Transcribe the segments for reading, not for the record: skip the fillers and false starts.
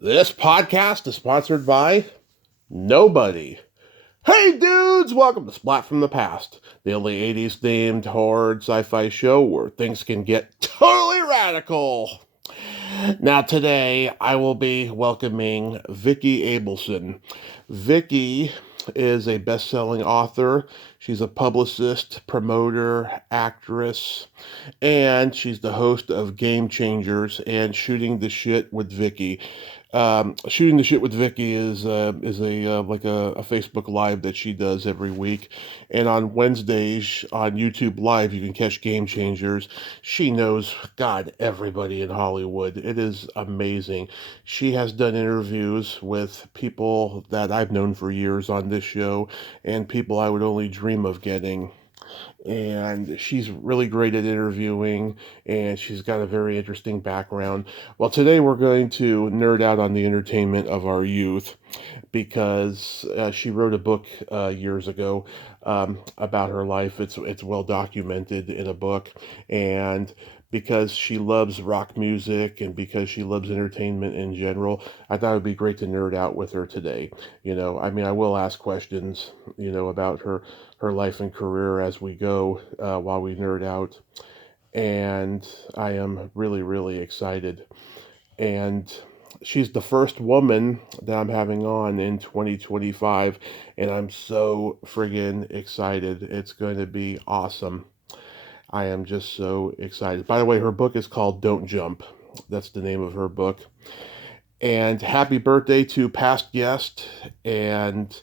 This podcast is sponsored by nobody. Hey dudes, welcome to Splat from the Past, the only 80s themed horror sci-fi show where things can get totally radical. Now today I will be welcoming Vicki Abelson. Vicki is a best-selling author. She's a publicist, promoter, actress, and she's the host of GameChangers and Shooting the Shit with Vicki. Shooting the Shit with Vicki is a Facebook Live that she does every week, and on Wednesdays on YouTube Live you can catch GameChangers. She knows everybody in Hollywood. It is amazing. She has done interviews with people that I've known for years on this show, and people I would only dream of getting, and she's really great at interviewing, and she's got a very interesting background. Well, today we're going to nerd out on the entertainment of our youth because she wrote a book years ago about her life. It's well documented in a book, and because she loves rock music and because she loves entertainment in general, I thought it would be great to nerd out with her today. I will ask questions, about her life and career as we go while we nerd out. And I am really, really excited. And she's the first woman that I'm having on in 2025. And I'm so friggin' excited. It's going to be awesome. I am just so excited. By the way, her book is called Don't Jump. That's the name of her book. And happy birthday to past guest and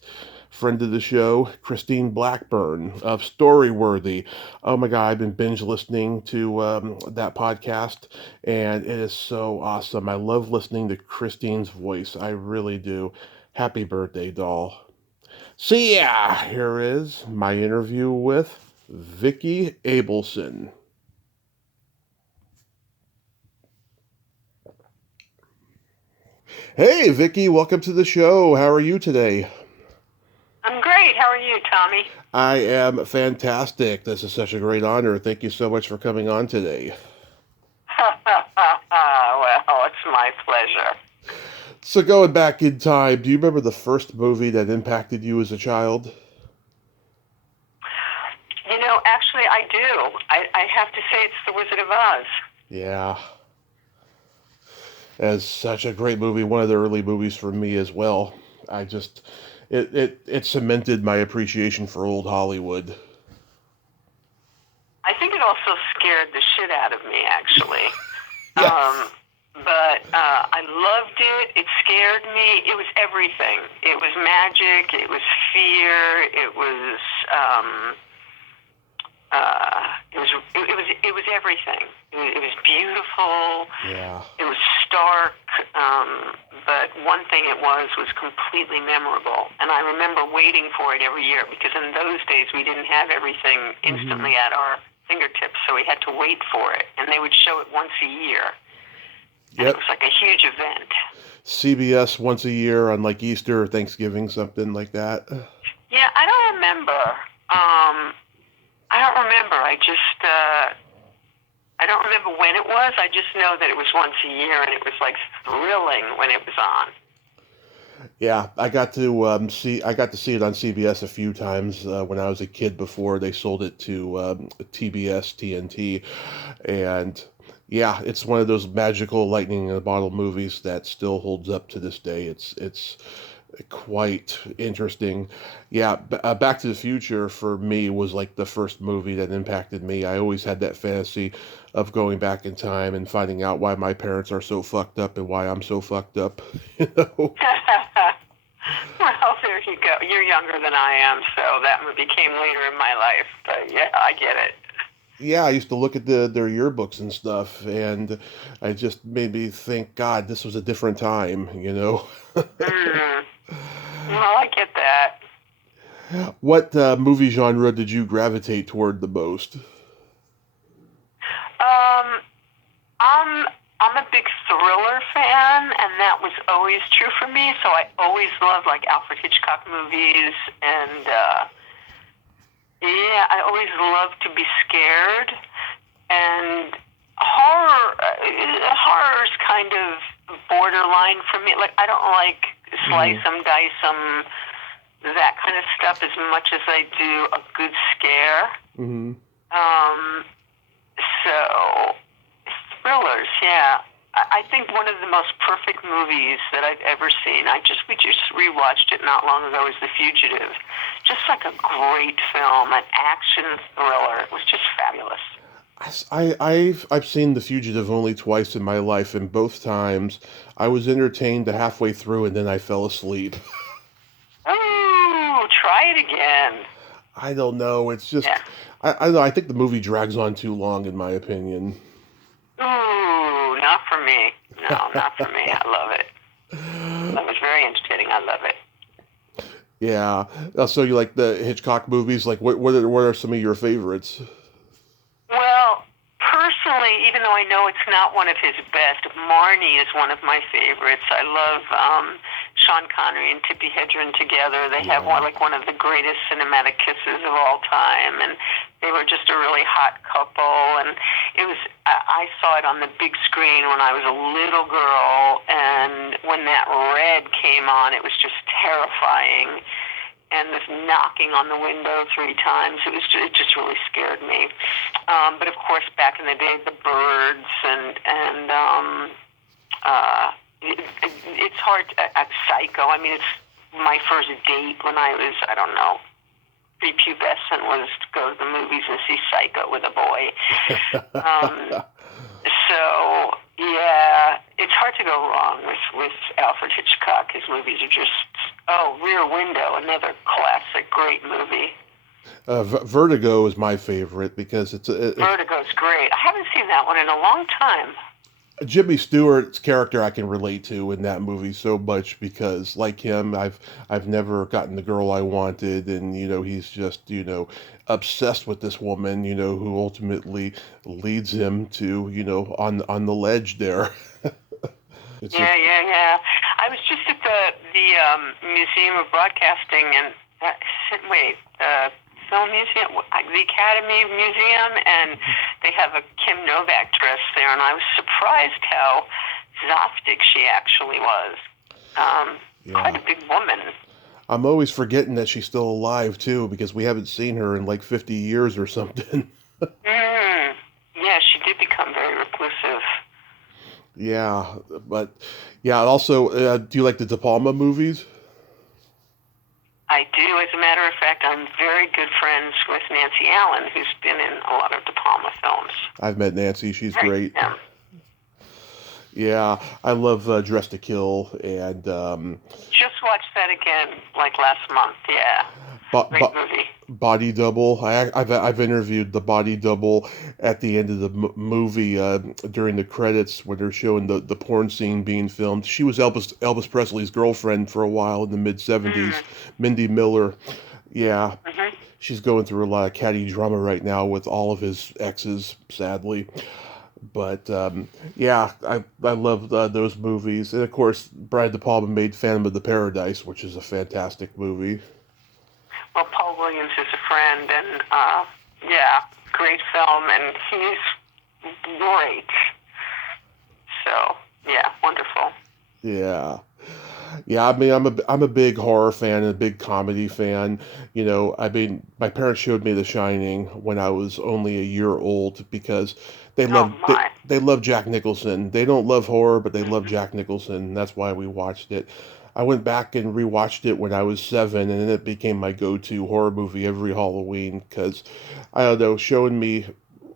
friend of the show, Christine Blackburn of Storyworthy. Oh my God, I've been binge listening to that podcast, and it is so awesome. I love listening to Christine's voice. I really do. Happy birthday, doll. So yeah, here is my interview with Vicki Abelson. Hey, Vicki, welcome to the show. How are you today? I'm great. How are you, Tommy? I am fantastic. This is such a great honor. Thank you so much for coming on today. Well, it's my pleasure. So, going back in time, do you remember the first movie that impacted you as a child? Actually, I do. I have to say it's The Wizard of Oz. Yeah. As such a great movie, one of the early movies for me as well. I just, it cemented my appreciation for old Hollywood. I think it also scared the shit out of me, actually. Yes. But I loved it. It scared me. It was everything. It was magic. It was fear. It was it was everything. It was beautiful. Yeah. It was stark. But one thing it was completely memorable. And I remember waiting for it every year because in those days we didn't have everything instantly at our fingertips, so we had to wait for it. And they would show it once a year. And it was like a huge event. CBS once a year on like Easter or Thanksgiving, something like that. Yeah, I don't remember. I don't remember when it was. I just know that it was once a year, and it was like thrilling when it was on. Yeah, I got to see it on CBS a few times when I was a kid before they sold it to TBS TNT, and yeah, it's one of those magical lightning in a bottle movies that still holds up to this day. It's quite interesting. Yeah, Back to the Future for me was like the first movie that impacted me. I always had that fantasy of going back in time and finding out why my parents are so fucked up and why I'm so fucked up. You know? Well, there you go. You're younger than I am, so that movie came later in my life. But yeah, I get it. Yeah, I used to look at their yearbooks and stuff, and I just made me think, God, this was a different time, you know. Well, I get that. What movie genre did you gravitate toward the most? Um, I'm I'm a big thriller fan, and that was always true for me. So I always loved like Alfred Hitchcock movies, and yeah, I always loved to be scared. And horror's kind of borderline for me. Like, I don't like slice them, dice them, that kind of stuff as much as I do a good scare. Mm-hmm. So, thrillers, yeah. I think one of the most perfect movies that I've ever seen, we just rewatched it not long ago, is The Fugitive. Just like a great film, an action thriller. It was just fabulous. I've seen The Fugitive only twice in my life, and both times I was entertained to halfway through and then I fell asleep. Ooh, try it again. I don't know. It's just, I don't know. I think the movie drags on too long, in my opinion. Ooh, not for me. No, not for me. I love it. That was very entertaining. I love it. Yeah. So you like the Hitchcock movies? Like, what are some of your favorites? Well, personally, even though I know it's not one of his best, Marnie is one of my favorites. I love Sean Connery and Tippi Hedren together. They have one of the greatest cinematic kisses of all time, and they were just a really hot couple. And I saw it on the big screen when I was a little girl, and when that red came on, it was just terrifying. And this knocking on the window 3 times, it just really scared me. But of course, back in the day, the Birds and it's hard. Psycho. I mean, it's my first date when I was, I don't know, prepubescent, was to go to the movies and see Psycho with a boy. So yeah, it's hard to go wrong with Alfred Hitchcock. His movies are just Rear Window, another classic, great movie. Vertigo is my favorite because Vertigo's great. I haven't seen that one in a long time. Jimmy Stewart's character I can relate to in that movie so much because, like him, I've never gotten the girl I wanted, and he's just obsessed with this woman, who ultimately leads him to on the ledge there. Yeah. I was just at the Museum of Broadcasting and Film Museum, the Academy Museum, and they have a Kim Novak dress there, and I was surprised how Zoftig she actually was. Quite a big woman. I'm always forgetting that she's still alive, too, because we haven't seen her in like 50 years or something. Yeah, she did become very reclusive. Yeah, but, also, do you like the De Palma movies? I do. As a matter of fact, I'm very good friends with Nancy Allen, who's been in a lot of De Palma films. I've met Nancy. She's great. Yeah, I love Dress to Kill, and just watched that again like last month. Yeah, great movie. Body Double. I've interviewed the Body Double at the end of the movie during the credits when they're showing the porn scene being filmed. She was Elvis Presley's girlfriend for a while in the mid-'70s. Mindy Miller. Yeah, she's going through a lot of catty drama right now with all of his exes, sadly. But I love those movies, and of course, Brian De Palma made Phantom of the Paradise, which is a fantastic movie. Well, Paul Williams is a friend, and great film, and he's great. So wonderful. Yeah. I mean, I'm a big horror fan and a big comedy fan. My parents showed me The Shining when I was only a year old because they love Jack Nicholson. They don't love horror, but they love Jack Nicholson. That's why we watched it. I went back and rewatched it when I was 7, and then it became my go-to horror movie every Halloween because, I don't know, showing me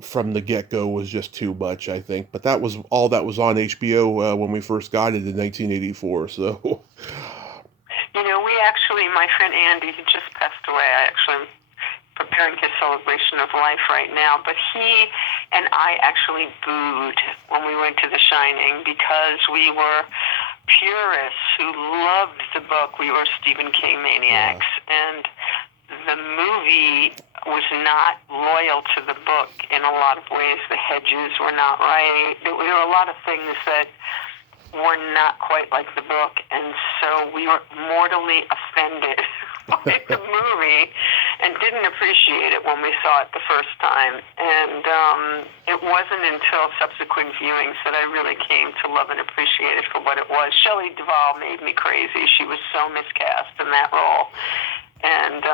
from the get-go was just too much, I think. But that was all that was on HBO when we first got it in 1984, so... my friend Andy, who just passed away, I'm preparing his celebration of life right now, but he and I actually booed when we went to The Shining because we were purists who loved the book. We were Stephen King maniacs, and the movie was not loyal to the book in a lot of ways. The hedges were not right. There were a lot of things that were not quite like the book, and so we were mortally offended enjoyed the movie and didn't appreciate it when we saw it the first time. And it wasn't until subsequent viewings that I really came to love and appreciate it for what it was. Shelley Duvall made me crazy. She was so miscast in that role. And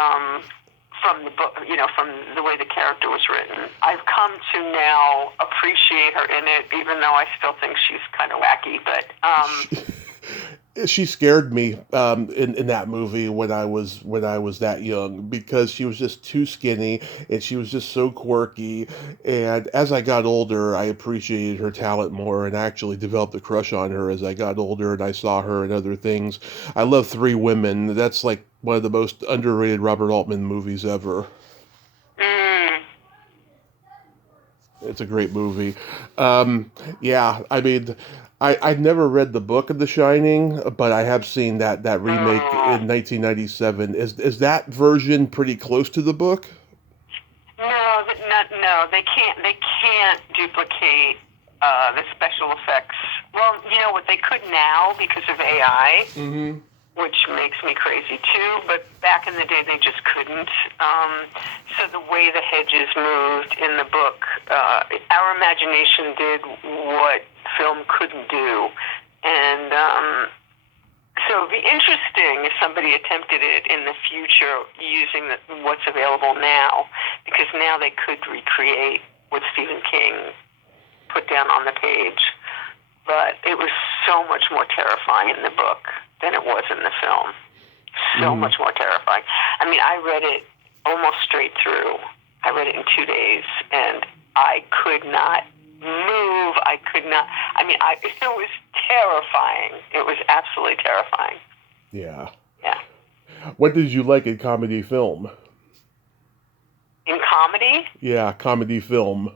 from the book, from the way the character was written, I've come to now appreciate her in it, even though I still think she's kind of wacky. But she scared me in that movie when I was that young, because she was just too skinny and she was just so quirky. And as I got older, I appreciated her talent more and actually developed a crush on her as I got older and I saw her in other things. I love Three Women. That's like one of the most underrated Robert Altman movies ever. It's a great movie. Yeah, I mean, I've never read the book of The Shining, but I have seen that remake in 1997. Is that version pretty close to the book? No, they can't duplicate the special effects. Well, you know what, they could now because of AI. Mm-hmm. Which makes me crazy too, but back in the day they just couldn't. So the way the hedges moved in the book, our imagination did what film couldn't do. And so it'd be interesting if somebody attempted it in the future using what's available now, because now they could recreate what Stephen King put down on the page. But it was so much more terrifying in the book than it was in the film. So much more terrifying. I mean, I read it almost straight through. I read it in 2 days, and I could not move. It was terrifying. It was absolutely terrifying. Yeah. Yeah. What did you like in comedy film? In comedy? Yeah, comedy film.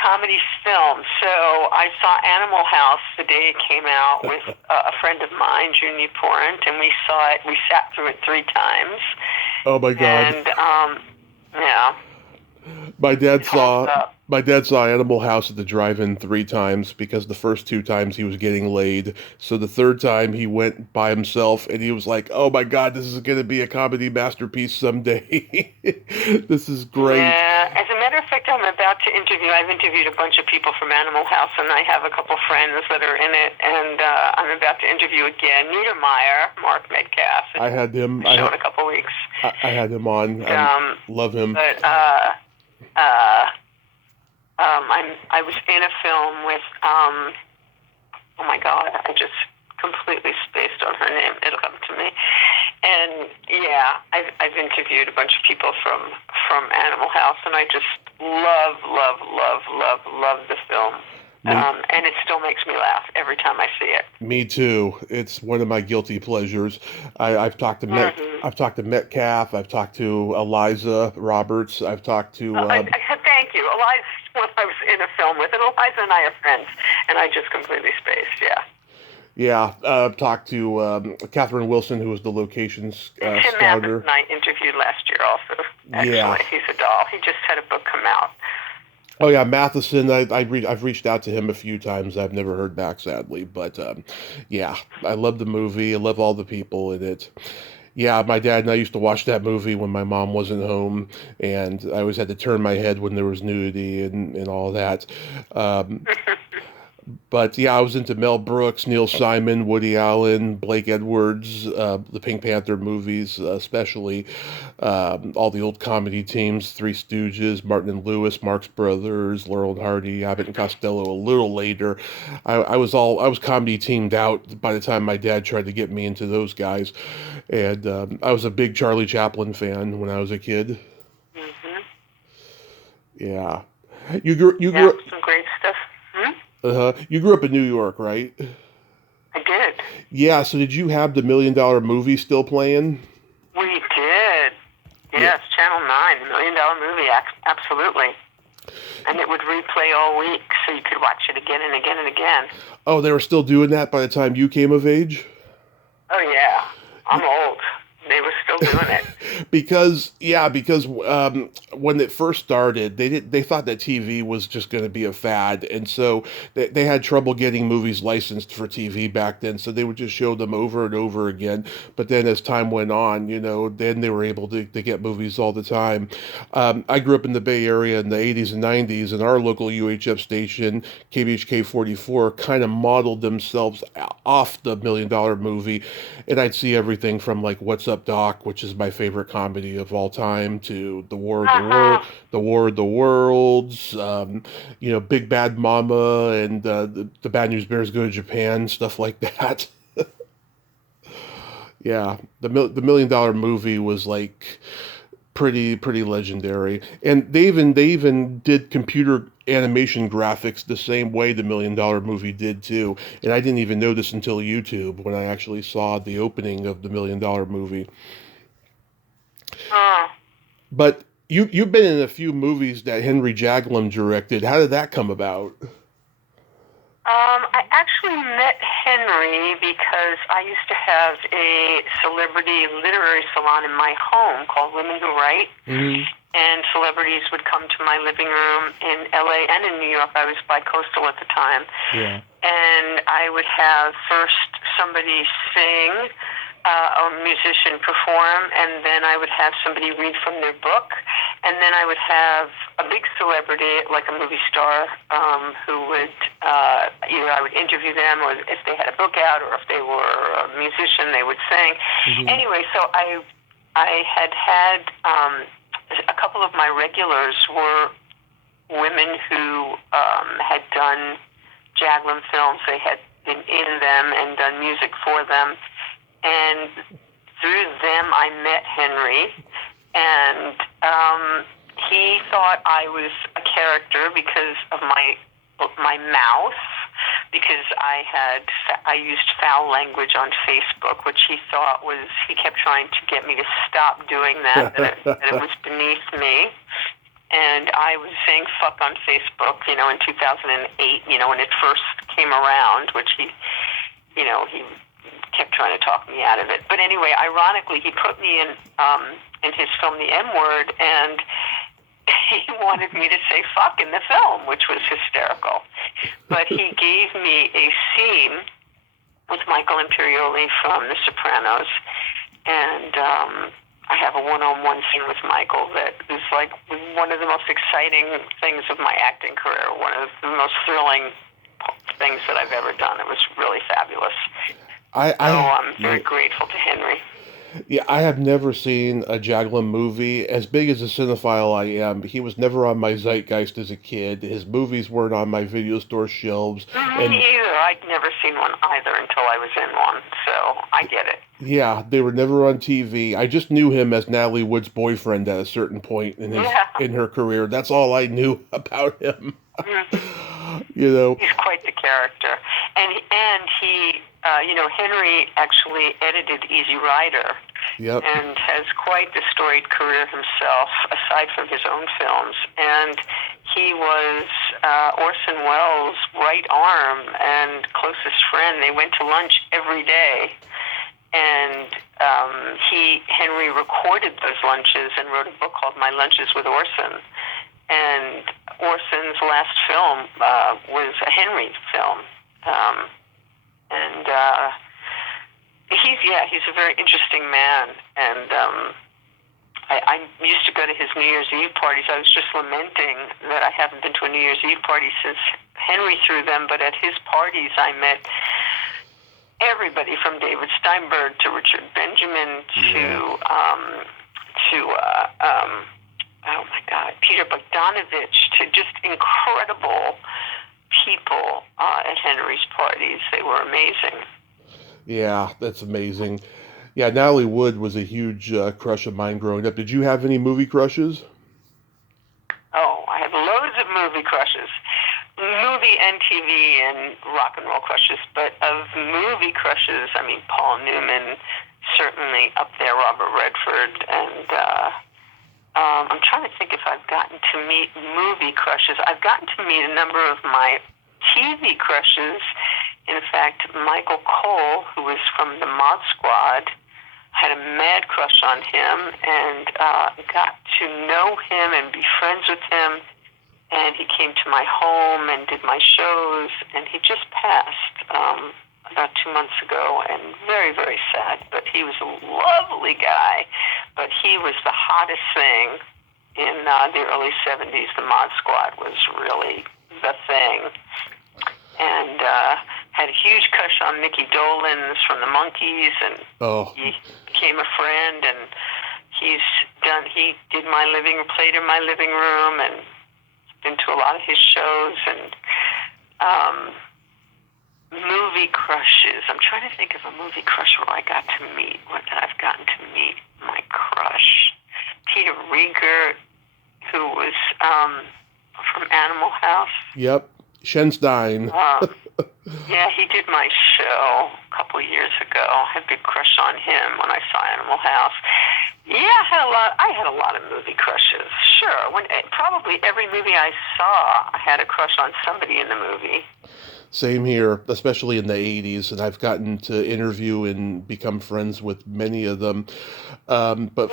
Comedy film. So I saw Animal House the day it came out with a friend of mine, Junie Porrent, and we saw it. We sat through it 3 times. Oh my God! And yeah. My dad saw Animal House at the drive-in 3 times because the first 2 times he was getting laid. So the third time he went by himself and he was like, "Oh my God, this is going to be a comedy masterpiece someday. This is great." Yeah. As a matter of fact, I've interviewed a bunch of people from Animal House, and I have a couple friends that are in it, and I'm about to interview again. Niedermeyer, Mark Metcalf. I had him. In a couple weeks. I had him on. Love him. But I was in a film with oh my God, I just completely spaced on her name. It'll come to me. And yeah, I've interviewed a bunch of people from Animal House, and I just love the film. And it still makes me laugh every time I see it. Me too. It's one of my guilty pleasures. I've talked to Metcalf. I've talked to Eliza Roberts. I've talked to. Thank you, Eliza. When I was in a film with, and Eliza and I are friends, and I just completely spaced. Yeah. Yeah, I've talked to Catherine Wilson, who was the locations Tim scouter. And I interviewed last year also. Actually, yeah. He's a doll. He just had a book come out. Oh yeah, Matheson. I've reached out to him a few times. I've never heard back, sadly. But yeah, I love the movie. I love all the people in it. Yeah, my dad and I used to watch that movie when my mom wasn't home, and I always had to turn my head when there was nudity and all that. But yeah, I was into Mel Brooks, Neil Simon, Woody Allen, Blake Edwards, the Pink Panther movies, especially all the old comedy teams, Three Stooges, Martin and Lewis, Marx Brothers, Laurel and Hardy, Abbott and Costello. A little later, I was comedy teamed out by the time my dad tried to get me into those guys, and I was a big Charlie Chaplin fan when I was a kid. Mm-hmm. Yeah, you grew up some great stuff. You grew up in New York, right? I did. Yeah, so did you have the $1 Million Movie still playing? We did. Yes, yeah. Channel 9, $1 Million Movie, absolutely. And it would replay all week, so you could watch it again and again and again. Oh, they were still doing that by the time you came of age? Oh, yeah. I'm old. They were still doing it. because when it first started, they thought that TV was just going to be a fad, and so they had trouble getting movies licensed for TV back then. So they would just show them over and over again. But then as time went on, then they were able to get movies all the time. I grew up in the Bay Area in the 80s and 90s, and our local UHF station, KBHK 44, kind of modeled themselves off the $1 Million Movie, and I'd see everything from like What's Up Doc, which is my favorite comedy of all time, to The War of the Worlds, Big Bad Mama, and the Bad News Bears Go to Japan, stuff like that. Yeah, the $1 Million Movie was like pretty legendary, and they even did computer animation graphics the same way the $1 Million Movie did too. And I didn't even know this until YouTube, when I actually saw the opening of the $1 Million Movie. But you've been in a few movies that Henry Jaglom directed. How did that come about? I actually met Henry because I used to have a celebrity literary salon in my home called Women Who Write. Mm-hmm. And celebrities would come to my living room in LA and in New York. I was bi-coastal at the time. Yeah. And I would have first somebody sing, a musician perform, and then I would have somebody read from their book. And then I would have a big celebrity, like a movie star, who would, either I would interview them, or if they had a book out, or if they were a musician, they would sing. Mm-hmm. Anyway, so I had a couple of my regulars were women who had done Jaglom films. They had been in them and done music for them. And through them, I met Henry. And he thought I was a character because of my mouth, because I used foul language on Facebook, which he thought was, he kept trying to get me to stop doing that, that it was beneath me. And I was saying fuck on Facebook, in 2008, when it first came around, which he kept trying to talk me out of it. But anyway, ironically, he put me in his film, The M Word, and he wanted me to say fuck in the film, which was hysterical. But he gave me a scene with Michael Imperioli from The Sopranos, and I have a one-on-one scene with Michael that is like one of the most exciting things of my acting career, one of the most thrilling things that I've ever done. It was really fabulous. I'm very grateful to Henry. Yeah, I have never seen a Jaglom movie. As big as a cinephile I am, he was never on my zeitgeist as a kid. His movies weren't on my video store shelves. Me either. I'd never seen one either until I was in one, so I get it. Yeah, they were never on TV. I just knew him as Natalie Wood's boyfriend at a certain point in her career. That's all I knew about him. Mm-hmm. He's quite the character. And he Henry actually edited Easy Rider. Yep. And has quite the storied career himself, aside from his own films. And he was Orson Welles' right arm and closest friend. They went to lunch every day. And Henry recorded those lunches and wrote a book called My Lunches with Orson. And Orson's last film was a Henry film. He's a very interesting man, and I used to go to his New Year's Eve parties. I was just lamenting that I haven't been to a New Year's Eve party since Henry threw them, but at his parties I met everybody from David Steinberg to Richard Benjamin to oh my God, Peter Bogdanovich, to just incredible people at Henry's parties. They were amazing. Yeah, that's amazing. Yeah, Natalie Wood was a huge crush of mine growing up. Did you have any movie crushes? Oh, I have loads of movie crushes. Movie and TV and rock and roll crushes. But of movie crushes, I mean, Paul Newman, certainly up there, Robert Redford, and I'm trying to think if I've gotten to meet movie crushes. I've gotten to meet a number of my TV crushes. In fact, Michael Cole, who was from the Mod Squad, had a mad crush on him, and got to know him and be friends with him. And he came to my home and did my shows, and he just passed about 2 months ago, and very, very sad. But he was a lovely guy, but he was the hottest thing in the early 70s. The Mod Squad was really the thing. And had a huge crush on Mickey Dolenz from the Monkees, and he became a friend, and he did played in my living room, and been to a lot of his shows. And movie crushes. I'm trying to think of a movie crush where I've gotten to meet my crush. Peter Riegert, who was from Animal House. Yep. Shenstein. Yeah, he did my show a couple of years ago. I had a big crush on him when I saw Animal House. Yeah, I had a lot of movie crushes. Sure. Probably every movie I saw, I had a crush on somebody in the movie. Same here, especially in the 80s, and I've gotten to interview and become friends with many of them. But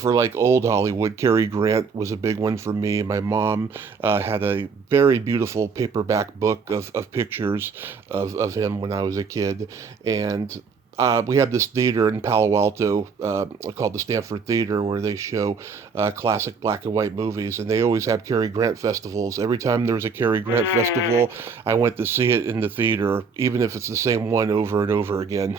for like old Hollywood, Cary Grant was a big one for me. My mom had a very beautiful paperback book of pictures of him when I was a kid, and we have this theater in Palo Alto called the Stanford Theater, where they show classic black and white movies, and they always have Cary Grant festivals. Every time there was a Cary Grant festival, I went to see it in the theater, even if it's the same one over and over again.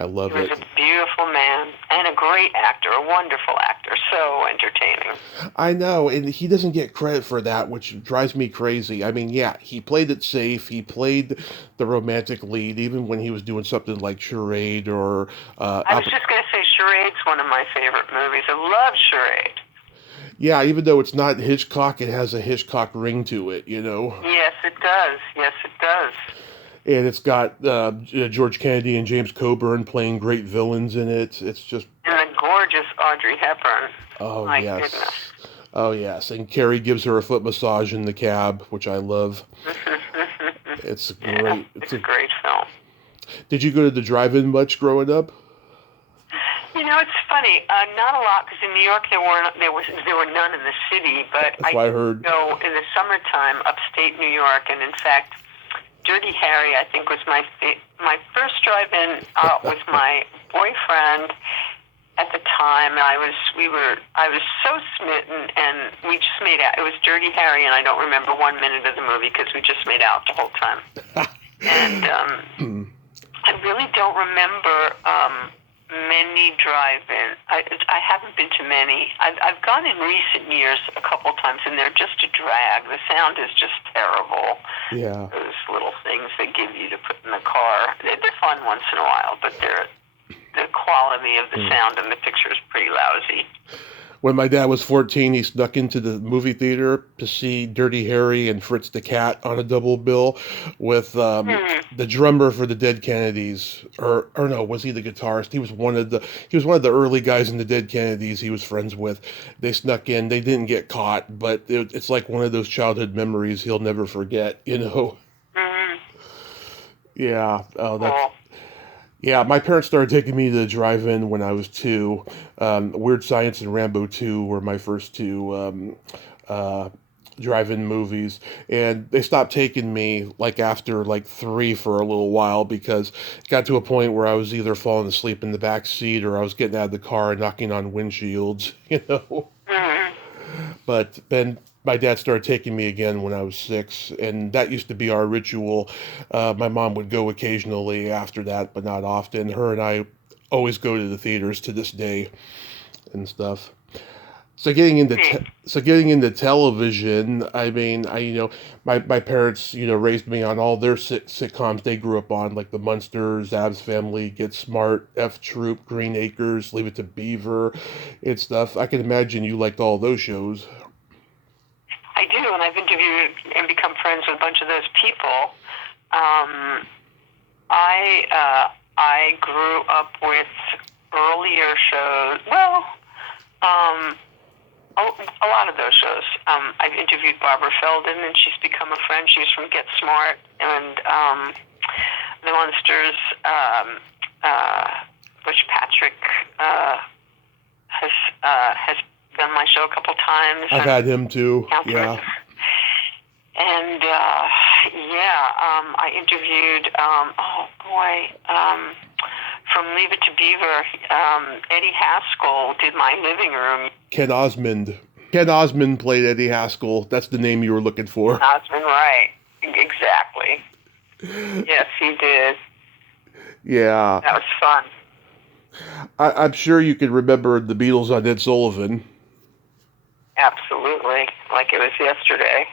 I love it. He was a beautiful man and a great actor, a wonderful actor, so entertaining. I know, and he doesn't get credit for that, which drives me crazy. I mean, yeah, he played it safe. He played the romantic lead, even when he was doing something like Charade or... I was just going to say Charade's one of my favorite movies. I love Charade. Yeah, even though it's not Hitchcock, it has a Hitchcock ring to it, you know? Yes, it does. Yes, it does. And it's got George Kennedy and James Coburn playing great villains in it. It's just... And the gorgeous Audrey Hepburn. Oh, my yes. Goodness. Oh, yes. And Carrie gives her a foot massage in the cab, which I love. It's great. Yeah, it's a great film. Did you go to the drive-in much growing up? You know, it's funny. Not a lot, because in New York there were none in the city. But That's what I heard. Go in the summertime, upstate New York, and in fact, Dirty Harry, I think, was my first drive-in with my boyfriend at the time. I was so smitten, and we just made out. It was Dirty Harry, and I don't remember 1 minute of the movie because we just made out the whole time. And I really don't remember many drive-in. I haven't been to many. I've gone in recent years a couple times, and they're just a drag. The sound is just terrible. Yeah. Those little things they give you to put in the car. They're fun once in a while, but the quality of the sound and the picture is pretty lousy. When my dad was 14, he snuck into the movie theater to see Dirty Harry and Fritz the Cat on a double bill with the drummer for the Dead Kennedys. Or no, was he the guitarist? He was one of the early guys in the Dead Kennedys he was friends with. They snuck in. They didn't get caught, but it's like one of those childhood memories he'll never forget, you know? Mm-hmm. Yeah. Oh, that's... Yeah, my parents started taking me to the drive-in when I was 2. Weird Science and Rambo 2 were my first 2 drive-in movies. And they stopped taking me after 3 for a little while because it got to a point where I was either falling asleep in the back seat or I was getting out of the car and knocking on windshields, you know. Mm-hmm. But then my dad started taking me again when I was 6, and that used to be our ritual. My mom would go occasionally after that, but not often. Her and I always go to the theaters to this day and stuff. So getting into television, I mean, my parents, raised me on all their sitcoms they grew up on, like The Munsters, Addams Family, Get Smart, F Troop, Green Acres, Leave It to Beaver, and stuff. I can imagine you liked all those shows. I do, and I've interviewed and become friends with a bunch of those people. I grew up with earlier shows. Well, a lot of those shows. I've interviewed Barbara Feldon, and she's become a friend. She's from Get Smart, and The Munsters. has done my show a couple times. I've had him too. Yeah. And I interviewed. From Leave It to Beaver, Eddie Haskell did my living room. Ken Osmond played Eddie Haskell. That's the name you were looking for. Osmond, right? Exactly. Yes, he did. Yeah. That was fun. I'm sure you can remember the Beatles on Ed Sullivan. Absolutely, like it was yesterday.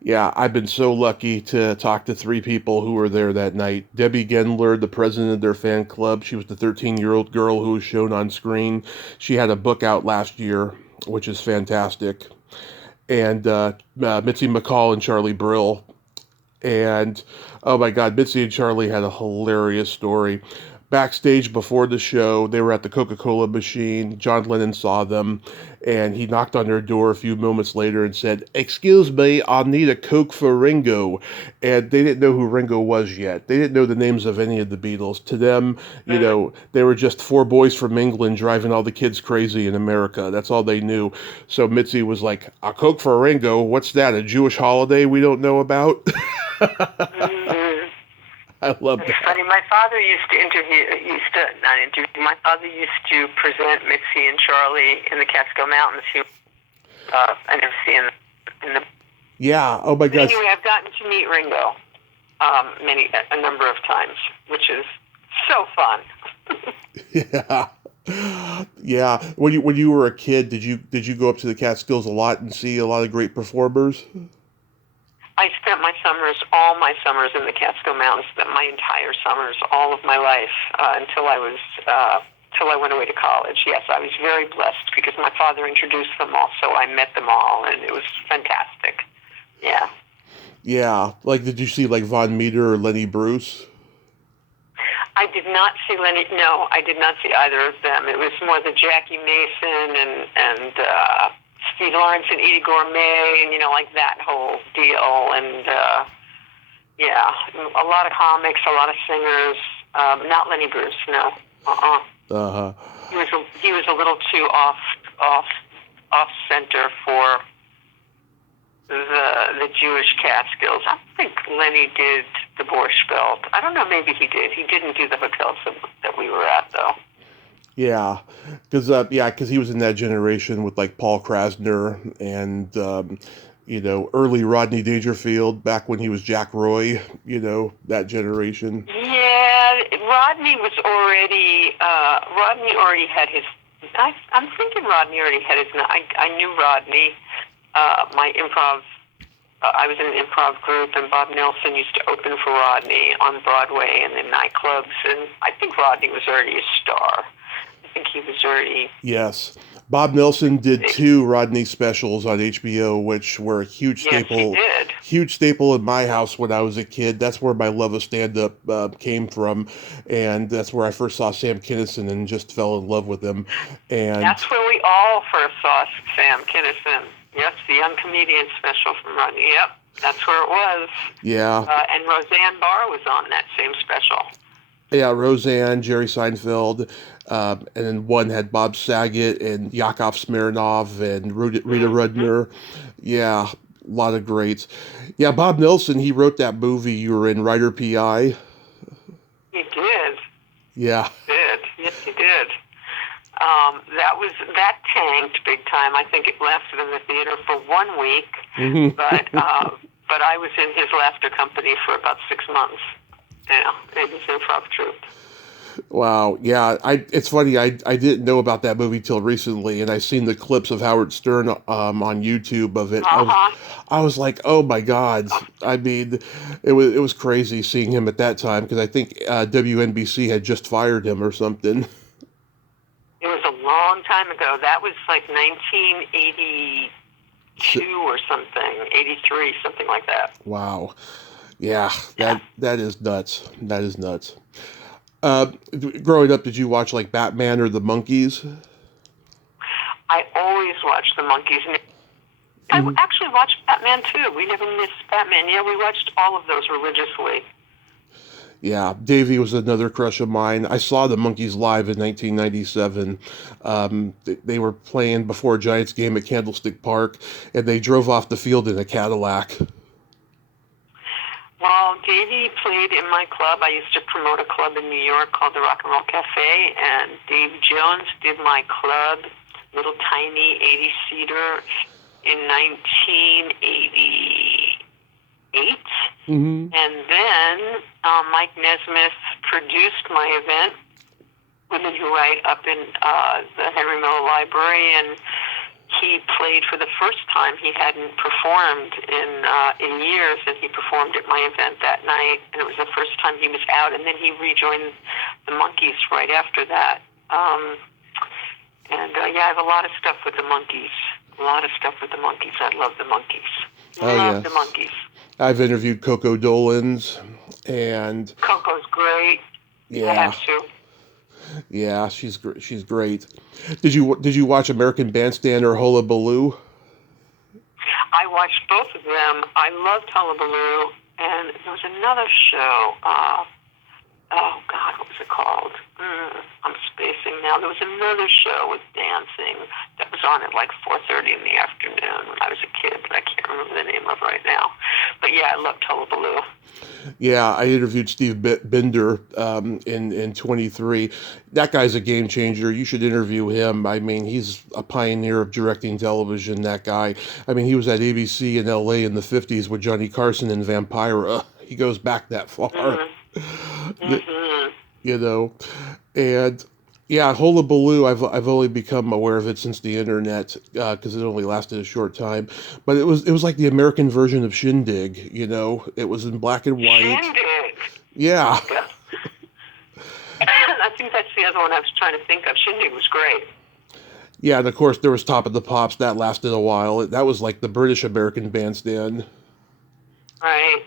Yeah, I've been so lucky to talk to 3 people who were there that night. Debbie Gendler, the president of their fan club. She was the 13-year-old girl who was shown on screen. She had a book out last year, which is fantastic. And Mitzi McCall and Charlie Brill. And, oh my God, Mitzi and Charlie had a hilarious story. Backstage before the show, they were at the Coca-Cola machine. John Lennon saw them, and he knocked on their door a few moments later and said, "Excuse me, I'll need a Coke for Ringo." And they didn't know who Ringo was yet. They didn't know the names of any of the Beatles. To them, you know, they were just 4 boys from England driving all the kids crazy in America. That's all they knew. So Mitzi was like, "A Coke for Ringo? What's that, a Jewish holiday we don't know about?" I love that. It's funny. My father My father used to present Mitzi and Charlie in the Catskill Mountains. I never see in the. Yeah. Oh my gosh. Anyway, I've gotten to meet Ringo a number of times, which is so fun. Yeah. Yeah. When you were a kid, did you go up to the Catskills a lot and see a lot of great performers? I spent all my summers in the Catskill Mountains, spent my entire summers, all of my life, until I went away to college. Yes, I was very blessed because my father introduced them all, so I met them all, and it was fantastic. Yeah. Yeah. Like, did you see, like, Von Meter or Lenny Bruce? I did not see Lenny. No, I did not see either of them. It was more the Jackie Mason and Steve Lawrence and Edie Gourmet, and like that whole deal, and a lot of comics, a lot of singers. Not Lenny Bruce, no. Uh-huh. He was a little too off center for the Jewish Catskills. I think Lenny did the Borscht Belt. I don't know, maybe he did. He didn't do the hotels that we were at, though. Yeah, because he was in that generation with like Paul Krasner and early Rodney Dangerfield back when he was Jack Roy. That generation. Yeah, Rodney already had his. I'm thinking Rodney already had his. I knew Rodney. My improv. I was in an improv group, and Bob Nelson used to open for Rodney on Broadway and in nightclubs, and I think Rodney was already a star. I think he was already... Yes. Bob Nelson did 2 Rodney specials on HBO, which were a huge staple. Yes, he did. Huge staple in my house when I was a kid. That's where my love of stand-up came from, and that's where I first saw Sam Kinison and just fell in love with him. And that's where we all first saw Sam Kinison. Yes, the young comedian special from Rodney. Yep, that's where it was. Yeah. And Roseanne Barr was on that same special. Yeah, Roseanne, Jerry Seinfeld, and then one had Bob Saget and Yakov Smirnoff and Rita Rudner. Yeah, a lot of greats. Yeah, Bob Nelson, he wrote that movie you were in, Writer P.I. He did. Yeah. He did. Yes, he did. That tanked big time. I think it lasted in the theater for 1 week, but I was in his laughter company for about 6 months. Yeah, it was improv troupe. Wow, yeah. It's funny. I didn't know about that movie till recently, and I seen the clips of Howard Stern on YouTube of it. I was like, oh my God! I mean, it was crazy seeing him at that time because I think WNBC had just fired him or something. It was a long time ago. That was like 1982 or something, 83, something like that. Wow. Yeah, that is nuts. That is nuts. Growing up, did you watch like Batman or the Monkees? I always watched the Monkees. I actually watched Batman too. We never missed Batman. Yeah, we watched all of those religiously. Yeah, Davey was another crush of mine. I saw the Monkees live in 1997. They were playing before a Giants game at Candlestick Park, and they drove off the field in a Cadillac. Well, Davey played in my club. I used to promote a club in New York called the Rock and Roll Cafe, and Dave Jones did my club, little tiny 80-seater, in 1988. Mm-hmm. And then Mike Nesmith produced my event, Women Who Write, up in the Henry Miller Library, and he played for the first time. He hadn't performed in years, and he performed at my event that night, and it was the first time he was out. And then he rejoined the Monkees right after that. Yeah, I have a lot of stuff with the Monkees. A lot of stuff with the Monkees. I love the Monkees. Love the Monkees. I've interviewed Coco Dolans, and Coco's great. Yeah, I have to. Yeah, she's great. Did you watch American Bandstand or Hullabaloo? I watched both of them. I loved Hullabaloo, and there was another show. Oh God, what was it called? I'm spacing now. There was another show with dancing that was on at like 4:30 in the afternoon when I was a kid, but I can't remember the name of it right now. But yeah, I loved Hullabaloo. Yeah, I interviewed Steve Binder in 23. That guy's a game changer. You should interview him. I mean, he's a pioneer of directing television, that guy. I mean, he was at ABC in LA in the 50s with Johnny Carson and Vampira. He goes back that far. Mm-hmm. You know, and yeah, Hullabaloo, I've only become aware of it since the internet, because it only lasted a short time. But it was like the American version of Shindig. You know, it was in black and white. Shindig. Yeah. I think that's the other one I was trying to think of. Shindig was great. Yeah, and of course there was Top of the Pops. That lasted a while. That was like the British American Bandstand. Right.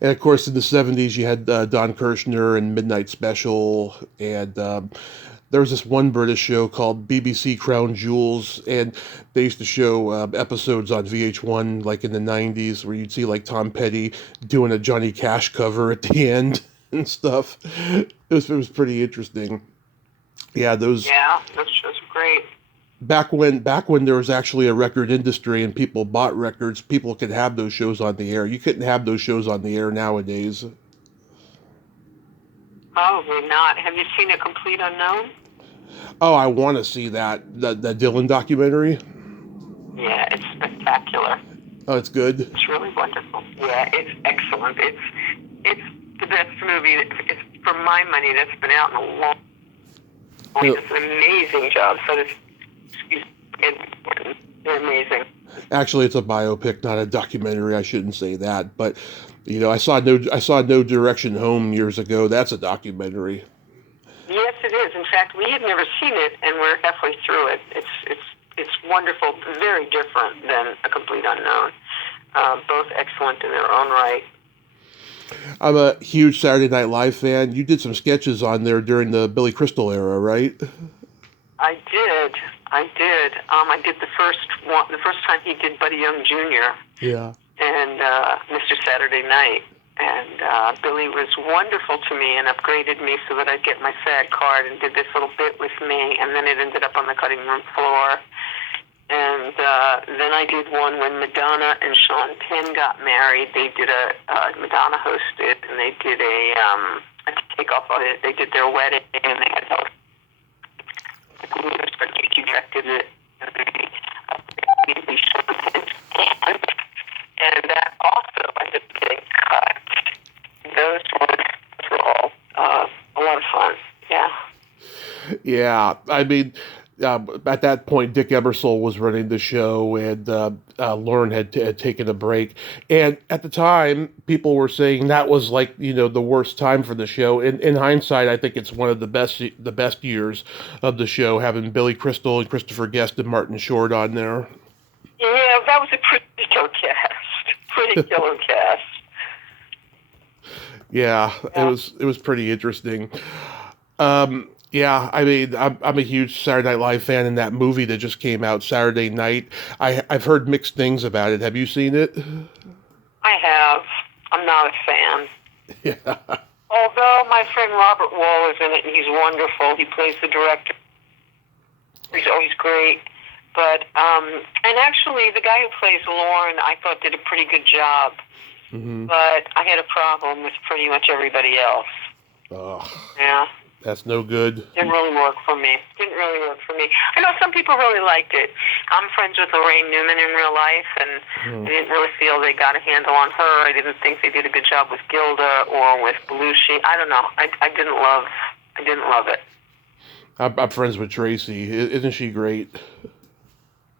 And of course, in the 70s, you had Don Kirshner and Midnight Special, and there was this one British show called BBC Crown Jewels, and they used to show episodes on VH1, like in the 90s, where you'd see like Tom Petty doing a Johnny Cash cover at the end and stuff. It was pretty interesting. Yeah, those shows were great. Back when there was actually a record industry and people bought records, people could have those shows on the air. You couldn't have those shows on the air nowadays. Probably not. Have you seen A Complete Unknown? Oh, I want to see that. The Dylan documentary? Yeah, it's spectacular. Oh, it's good? It's really wonderful. Yeah, it's excellent. It's the best movie, for my money, that's been out in a long time. It's an amazing job. So they're amazing. Actually, it's a biopic, not a documentary. I shouldn't say that, but you know, I saw No Direction Home years ago. That's a documentary. Yes, it is. In fact, we have never seen it, and we're halfway through it. It's wonderful. Very different than A Complete Unknown. Both excellent in their own right. I'm a huge Saturday Night Live fan. You did some sketches on there during the Billy Crystal era, right? I did. I did the first time he did Buddy Young Jr. Yeah. And Mr. Saturday Night. And Billy was wonderful to me and upgraded me so that I'd get my SAG card and did this little bit with me. And then it ended up on the cutting room floor. And then I did one when Madonna and Sean Penn got married. They did Madonna hosted, and they did a takeoff of it. They did their wedding, and they had hosted. He directed it, and that also ended up getting cut. Those were all a lot of fun. Yeah. Yeah, I mean, at that point, Dick Ebersol was running the show, and Lauren had taken a break. And at the time, people were saying that was like, you know, the worst time for the show. In hindsight, I think it's one of the best years of the show, having Billy Crystal and Christopher Guest and Martin Short on there. Yeah, that was a pretty killer cast. Pretty killer cast. Yeah, it was pretty interesting. Yeah, I mean, I'm a huge Saturday Night Live fan, and that movie that just came out Saturday night, I've heard mixed things about it. Have you seen it? I have. I'm not a fan. Yeah. Although my friend Robert Wall is in it, and he's wonderful. He plays the director. He's always great. But, and actually, the guy who plays Lorne, I thought did a pretty good job. Mm-hmm. But I had a problem with pretty much everybody else. Oh, yeah. That's no good. Didn't really work for me. I know some people really liked it. I'm friends with Lorraine Newman in real life, and I didn't really feel they got a handle on her. I didn't think they did a good job with Gilda or with Belushi. I don't know. I didn't love it. I'm friends with Tracy. Isn't she great?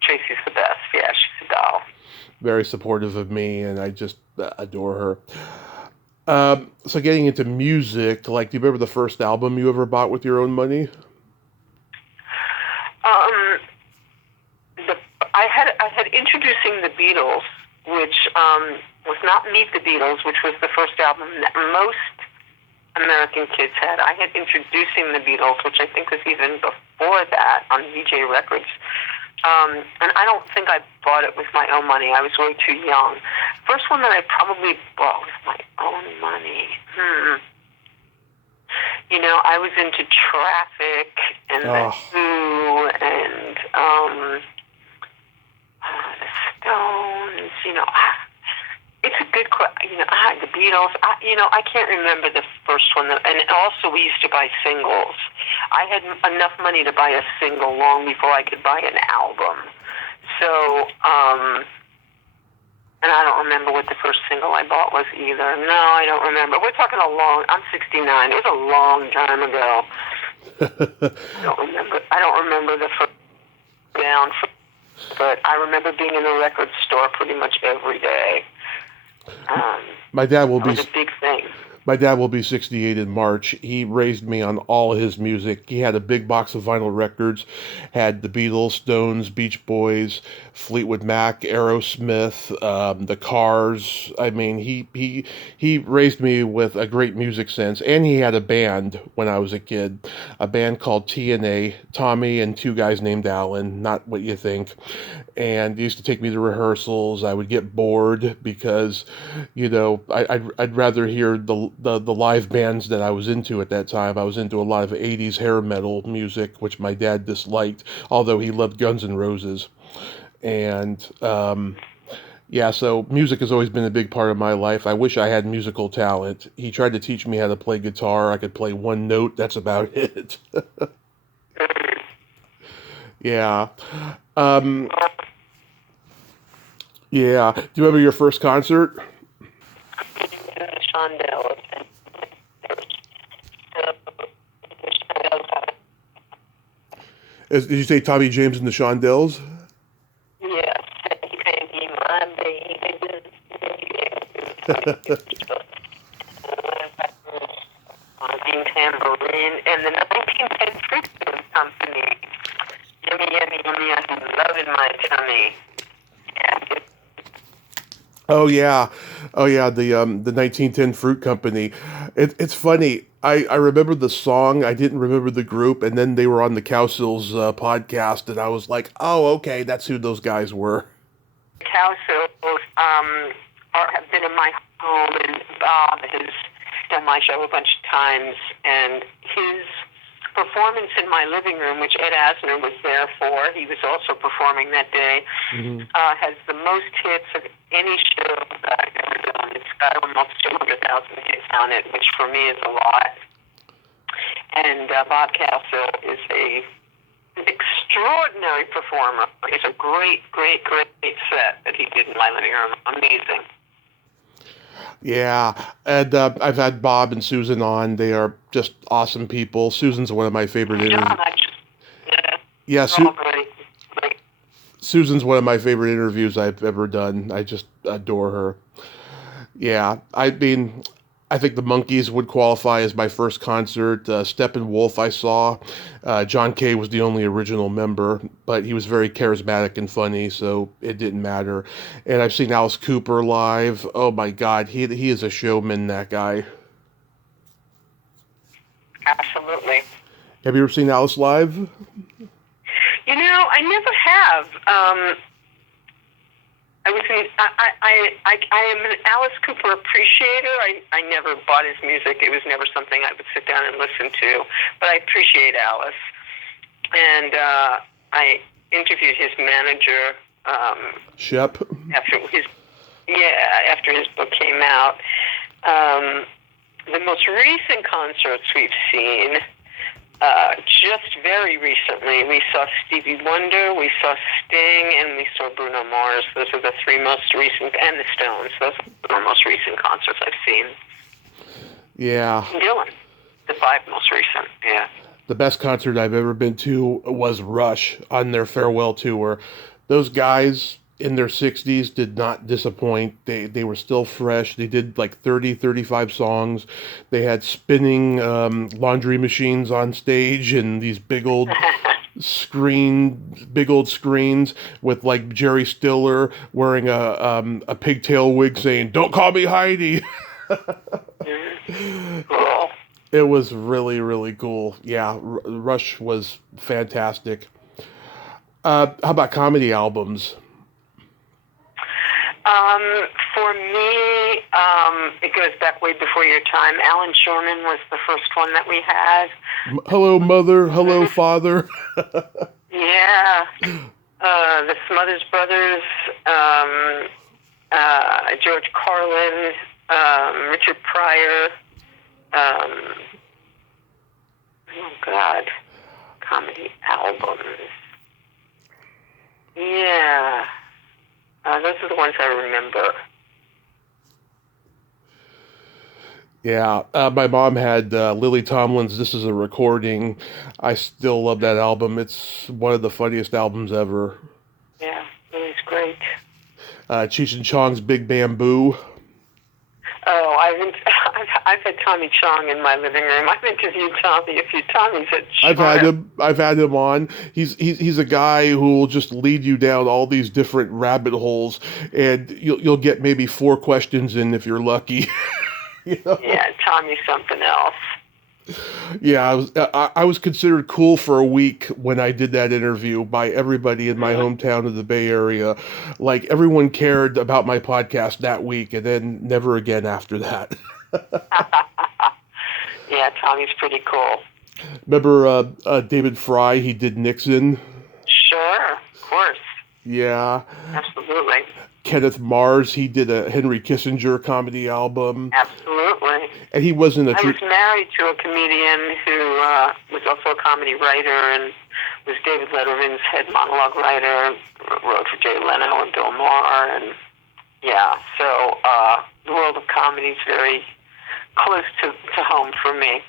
Tracy's the best. Yeah, she's a doll. Very supportive of me, and I just adore her. So getting into music, like, do you remember the first album you ever bought with your own money? I had Introducing the Beatles, which was not Meet the Beatles, which was the first album that most American kids had. I had Introducing the Beatles, which I think was even before that on VJ Records. And I don't think I bought it with my own money. I was way too young. First one that I probably bought with my own money. You know, I was into Traffic and The Who and the Stones. You know, it's a good question. You know, the Beatles. I can't remember the first one. And also, we used to buy singles. I had enough money to buy a single long before I could buy an album. So, and I don't remember what the first single I bought was either. No, I don't remember. We're talking I'm 69. It was a long time ago. I don't remember the first down, but I remember being in the record store pretty much every day. My dad will be a big thing. My dad will be 68 in March. He raised me on all of his music. He had a big box of vinyl records, had the Beatles, Stones, Beach Boys, Fleetwood Mac, Aerosmith, the Cars. I mean, he raised me with a great music sense, and he had a band when I was a kid, a band called TNA, Tommy and two guys named Alan, not what you think. And he used to take me to rehearsals. I would get bored because, you know, I'd rather hear the live bands that I was into at that time. I was into a lot of 80s hair metal music, which my dad disliked, although he loved Guns N' Roses. And yeah, so music has always been a big part of my life. I wish I had musical talent. He tried to teach me how to play guitar. I could play one note. That's about it. Yeah. Yeah. Do you remember your first concert? Did you say Tommy James and the Shondells? Yes. Tambourine and the 1910 Fruit Company. Yummy, yummy, yummy, I'm loving my tummy. Yeah. Oh yeah, the 1910 Fruit Company. It's funny. I remember the song. I didn't remember the group, and then they were on the Cowsills podcast, and I was like, oh, okay, that's who those guys were. Cowsills have been in my home, and Bob has done my show a bunch of times, and his performance in my living room, which Ed Asner was there for, he was also performing that day, has the most hits of any show that I've ever done. It's got almost 200,000 hits on it, which for me is a lot. And Bob Cowsill is an extraordinary performer. It's a great, great, great set that he did in my living room. Amazing. Yeah, and I've had Bob and Susan on. They are just awesome people. Susan's one of my favorite interviews. Susan's one of my favorite interviews I've ever done. I just adore her. Yeah, I mean, I think the Monkees would qualify as my first concert. Steppenwolf I saw. John Kay was the only original member, but he was very charismatic and funny, so it didn't matter. And I've seen Alice Cooper live. Oh my God, he is a showman, that guy. Absolutely. Have you ever seen Alice live? You know, I never have. I am an Alice Cooper appreciator. I never bought his music. It was never something I would sit down and listen to. But I appreciate Alice. And I interviewed his manager. Shep. After his book came out. The most recent concerts we've seen, just very recently, we saw Stevie Wonder, we saw Sting, and we saw Bruno Mars. Those are the three most recent, and the Stones. Those are the most recent concerts I've seen. Yeah. Dylan, the five most recent, yeah. The best concert I've ever been to was Rush on their farewell tour. Those guys in their 60s did not disappoint. They were still fresh. They did like 30, 35 songs. They had spinning laundry machines on stage and these big old screens with like Jerry Stiller wearing a pigtail wig saying, "Don't call me Heidi." Cool. It was really, really cool. Yeah, Rush was fantastic. How about comedy albums? For me, it goes back way before your time. Alan Shorman was the first one that we had. Hello, Mother. Hello, Father. Yeah. The Smothers Brothers, George Carlin, Richard Pryor. Oh, God. Comedy albums. Yeah. Those are the ones I remember. Yeah, my mom had Lily Tomlin's This Is a Recording. I still love that album. It's one of the funniest albums ever. Yeah, Lily's great. Cheech and Chong's Big Bamboo. Oh, I've had Tommy Chong in my living room. I've interviewed Tommy a few times. I've had him on. He's a guy who will just lead you down all these different rabbit holes, and you'll get maybe 4 questions in if you're lucky. You know? Yeah, Tommy's something else. Yeah, I was considered cool for a week when I did that interview by everybody in my hometown of the Bay Area. Like, everyone cared about my podcast that week, and then never again after that. Yeah, Tommy's pretty cool. Remember David Fry? He did Nixon. Sure, of course. Yeah. Absolutely. Kenneth Mars, he did a Henry Kissinger comedy album. Absolutely. And he wasn't I was married to a comedian who was also a comedy writer and was David Letterman's head monologue writer, wrote for Jay Leno and Bill Maher, and yeah, so the world of comedy is very close to home for me.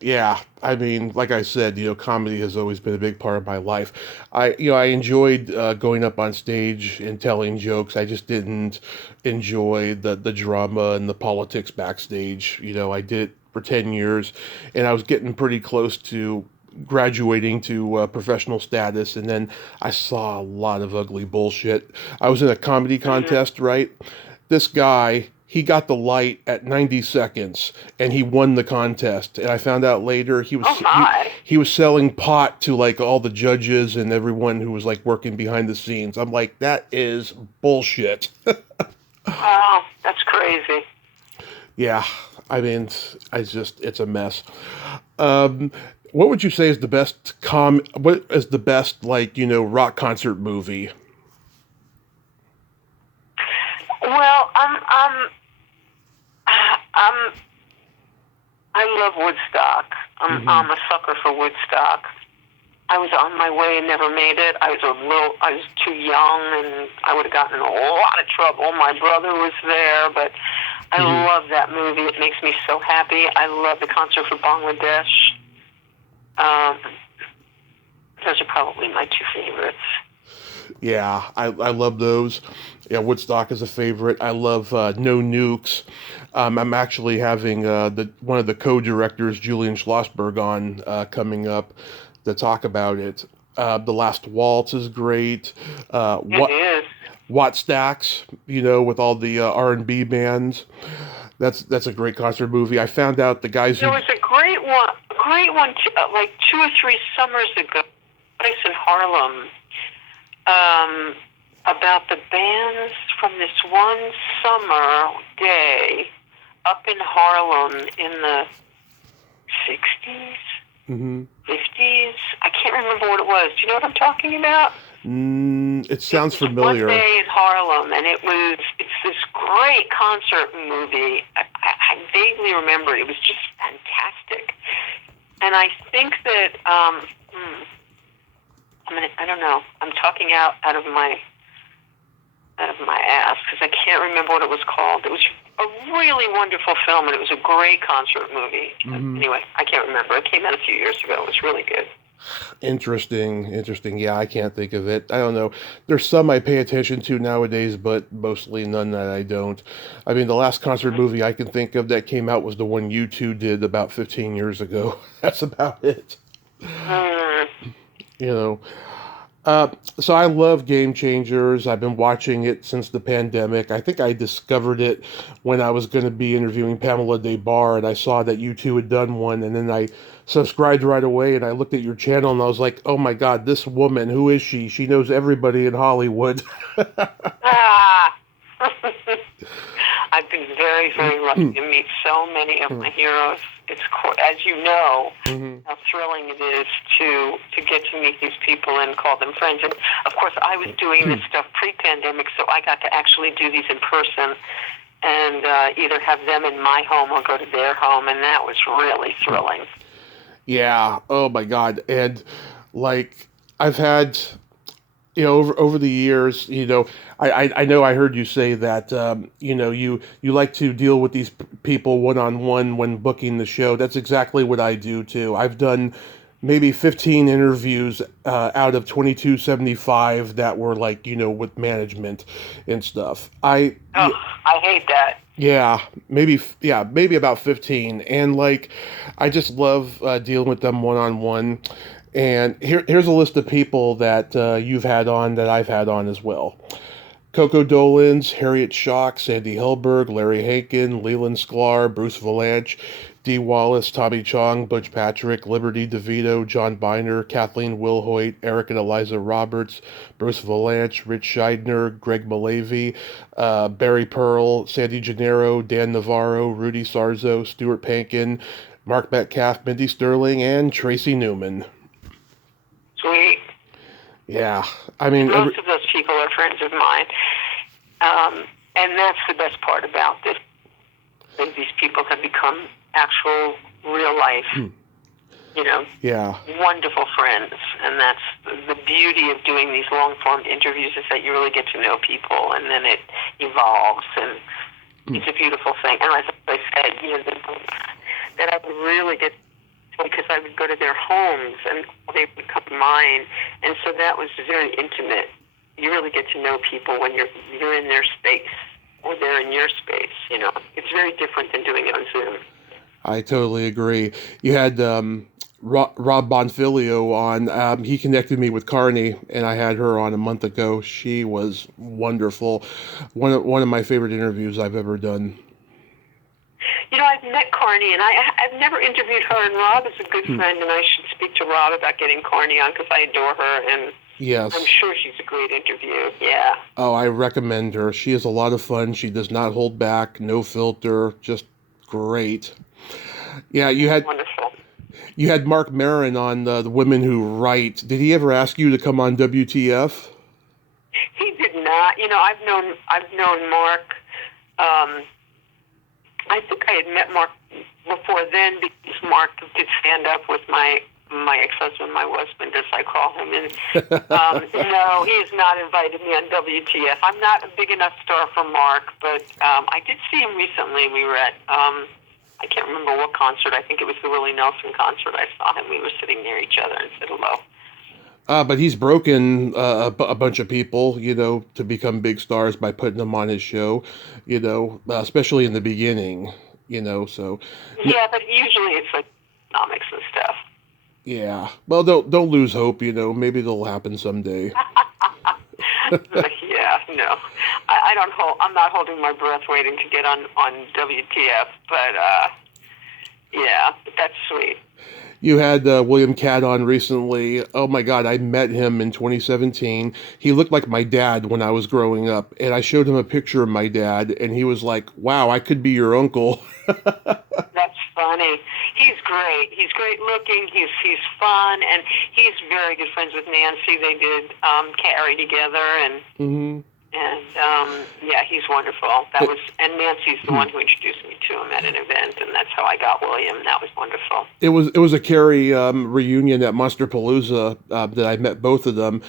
Yeah, I mean, like I said, comedy has always been a big part of my life. I enjoyed going up on stage and telling jokes. I just didn't enjoy the drama and the politics backstage. I did it for 10 years, and I was getting pretty close to graduating to professional status, and then I saw a lot of ugly bullshit. I was in a comedy contest, right? This guy, he got the light at 90 seconds, and he won the contest. And I found out later he was selling pot to like all the judges and everyone who was like working behind the scenes. I'm like, that is bullshit. Oh, that's crazy. Yeah, I mean, it's a mess. What would you say is the best rock concert movie? Well, I love Woodstock. I'm a sucker for Woodstock. I was on my way and never made it. I was too young, and I would have gotten in a lot of trouble. My brother was there, but I love that movie. It makes me so happy. I love the concert for Bangladesh. Those are probably my 2 favorites. Yeah, I love those. Yeah, Woodstock is a favorite. I love No Nukes. I'm actually having one of the co-directors, Julian Schlossberg, on coming up to talk about it. The Last Waltz is great. It is. Watt Stacks, with all the R&B bands. That's a great concert movie. I found out the guys There was a great one, like 2 or 3 summers ago, place in Harlem. about the bands from this one summer day up in Harlem in the 60s, 50s. I can't remember what it was. Do you know what I'm talking about? It sounds familiar. One day in Harlem, and it's this great concert movie. I vaguely remember it. It was just fantastic. And I think that, I don't know. I'm talking out of my ass because I can't remember what it was called. It was a really wonderful film, and it was a great concert movie. Anyway, I can't remember. It came out a few years ago. It was really good. Interesting. Yeah, I can't think of it. I don't know. There's some I pay attention to nowadays, but mostly none that I don't. I mean, the last concert movie I can think of that came out was the one U2 did about 15 years ago. That's about it. You know. So I love GameChangers. I've been watching it since the pandemic. I think I discovered it when I was going to be interviewing Pamela Des Barres, and I saw that you two had done one, and then I subscribed right away, and I looked at your channel, and I was like, oh my God, this woman, who is she? She knows everybody in Hollywood. I've been very, very lucky to meet so many of my heroes. It's, as you know, how thrilling it is to get to meet these people and call them friends. And, of course, I was doing this stuff pre-pandemic, so I got to actually do these in person and either have them in my home or go to their home, and that was really thrilling. Yeah. Oh, my God. And, like, I've had... over the years, I know I heard you say that, you like to deal with these people one-on-one when booking the show. That's exactly what I do, too. I've done maybe 15 interviews out of 2275 that were, like, with management and stuff. I hate that. Yeah, maybe about 15. And, like, I just love dealing with them one-on-one. And here's a list of people that you've had on that I've had on as well. Coco Dolans, Harriet Schock, Sandy Helberg, Larry Hankin, Leland Sklar, Bruce Valanche, Dee Wallace, Tommy Chong, Butch Patrick, Liberty DeVito, John Biner, Kathleen Wilhoit, Eric and Eliza Roberts, Bruce Valanche, Rich Scheidner, Greg Malavy, Barry Pearl, Sandy Gennaro, Dan Navarro, Rudy Sarzo, Stuart Pankin, Mark Metcalf, Mindy Sterling, and Tracy Newman. Sweet. Yeah, I mean... Most of those people are friends of mine. And that's the best part about this. These people have become actual, real-life, wonderful friends. And that's the beauty of doing these long-form interviews, is that you really get to know people, and then it evolves, and it's a beautiful thing. And as I said, that I would really get... because I would go to their homes and they would come to mine, and so that was very intimate. You really get to know people when you're in their space or they're in your space. It's very different than doing it on Zoom. I totally agree. You had Rob Bonfilio on. He connected me with Carney, and I had her on a month ago. She was wonderful. One of my favorite interviews I've ever done. I've met Carney, and I've never interviewed her, and Rob is a good friend, and I should speak to Rob about getting Carney on, because I adore her, and yes, I'm sure she's a great interview. Yeah. Oh, I recommend her. She is a lot of fun. She does not hold back, no filter, just great. Yeah, you had wonderful. You had Mark Maron on the Women Who Write. Did he ever ask you to come on WTF? He did not. I've known Mark. I think I had met Mark before then, because Mark did stand up with my ex-husband, my husband, as I call him. And no, he has not invited me on WTF. I'm not a big enough star for Mark, but I did see him recently. We were at, I can't remember what concert. I think it was the Willie Nelson concert. I saw him. We were sitting near each other and said hello. But he's broken a bunch of people, to become big stars by putting them on his show, especially in the beginning, so. Yeah, but usually it's like economics and stuff. Yeah. Well, don't lose hope, maybe it'll happen someday. Yeah, no. I'm not holding my breath waiting to get on WTF, but yeah, that's sweet. You had William Catt on recently. Oh my God, I met him in 2017. He looked like my dad when I was growing up, and I showed him a picture of my dad, and he was like, "Wow, I could be your uncle." That's funny. He's great. He's great looking. He's fun, and he's very good friends with Nancy. They did Carrie together, and hmm yeah, he's wonderful. And Nancy's the one who introduced me to him at an event, and that's how I got William. And that was wonderful. It was a Carrie reunion at Monsterpalooza that I met both of them.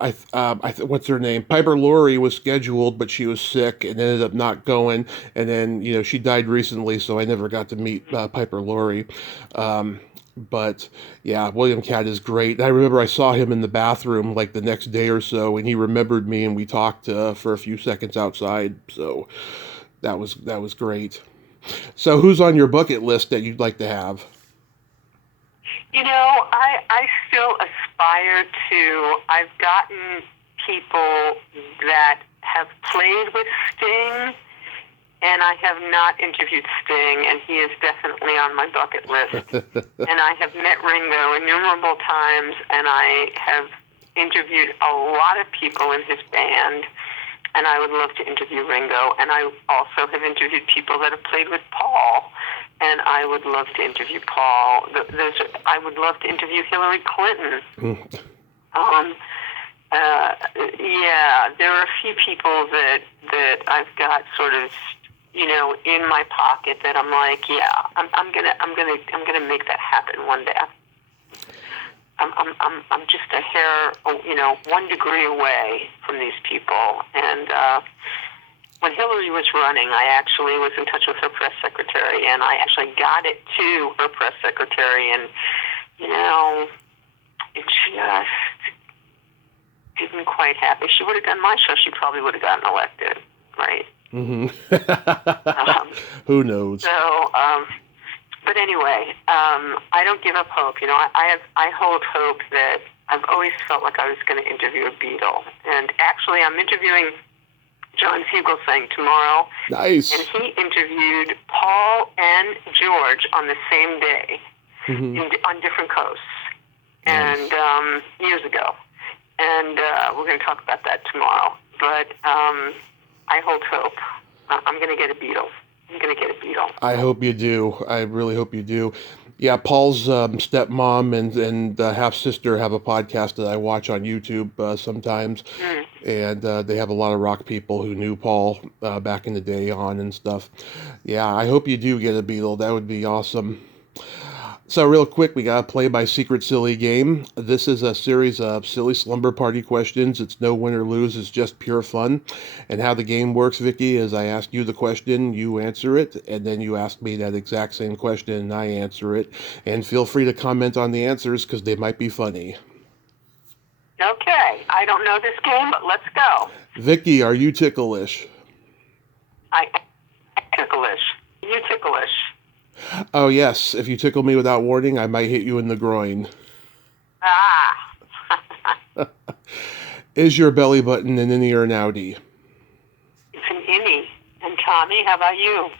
What's her name? Piper Laurie was scheduled, but she was sick and ended up not going. And then she died recently, so I never got to meet Piper Laurie. But yeah, William Catt is great. I remember I saw him in the bathroom like the next day or so, and he remembered me, and we talked for a few seconds outside. So that was great. So who's on your bucket list that you'd like to have? I still aspire to. I've gotten people that have played with Sting, and I have not interviewed Sting, and he is definitely on my bucket list. And I have met Ringo innumerable times, and I have interviewed a lot of people in his band, and I would love to interview Ringo. And I also have interviewed people that have played with Paul, and I would love to interview Paul. I would love to interview Hillary Clinton. Yeah, there are a few people that I've got sort of, in my pocket that I'm like, yeah, I'm gonna make that happen one day. I'm just a hair, 1 degree away from these people. And when Hillary was running, I actually was in touch with her press secretary, and I actually got it to her press secretary, and it just didn't quite happen. If she would have done my show, she probably would have gotten elected, right? Mm-hmm. Who knows? So, but anyway, I don't give up hope. I hold hope that I've always felt like I was going to interview a Beatle. And actually, I'm interviewing John Fugelsang tomorrow. Nice. And he interviewed Paul and George on the same day on different coasts, and years ago. And we're going to talk about that tomorrow. But I hold hope. I'm going to get a Beatle. I hope you do. I really hope you do. Yeah, Paul's stepmom and half sister have a podcast that I watch on YouTube sometimes, and they have a lot of rock people who knew Paul back in the day on and stuff. Yeah, I hope you do get a Beatle. That would be awesome. So real quick, we got to play my secret silly game. This is a series of silly slumber party questions. It's no win or lose. It's just pure fun. And how the game works, Vicki, is I ask you the question, you answer it, and then you ask me that exact same question, and I answer it. And feel free to comment on the answers because they might be funny. Okay. I don't know this game, but let's go. Vicki, are you ticklish? I ticklish. You ticklish. Oh, yes. If you tickle me without warning, I might hit you in the groin. Ah. Is your belly button an innie or an outie? It's an innie. And Tommy, how about you?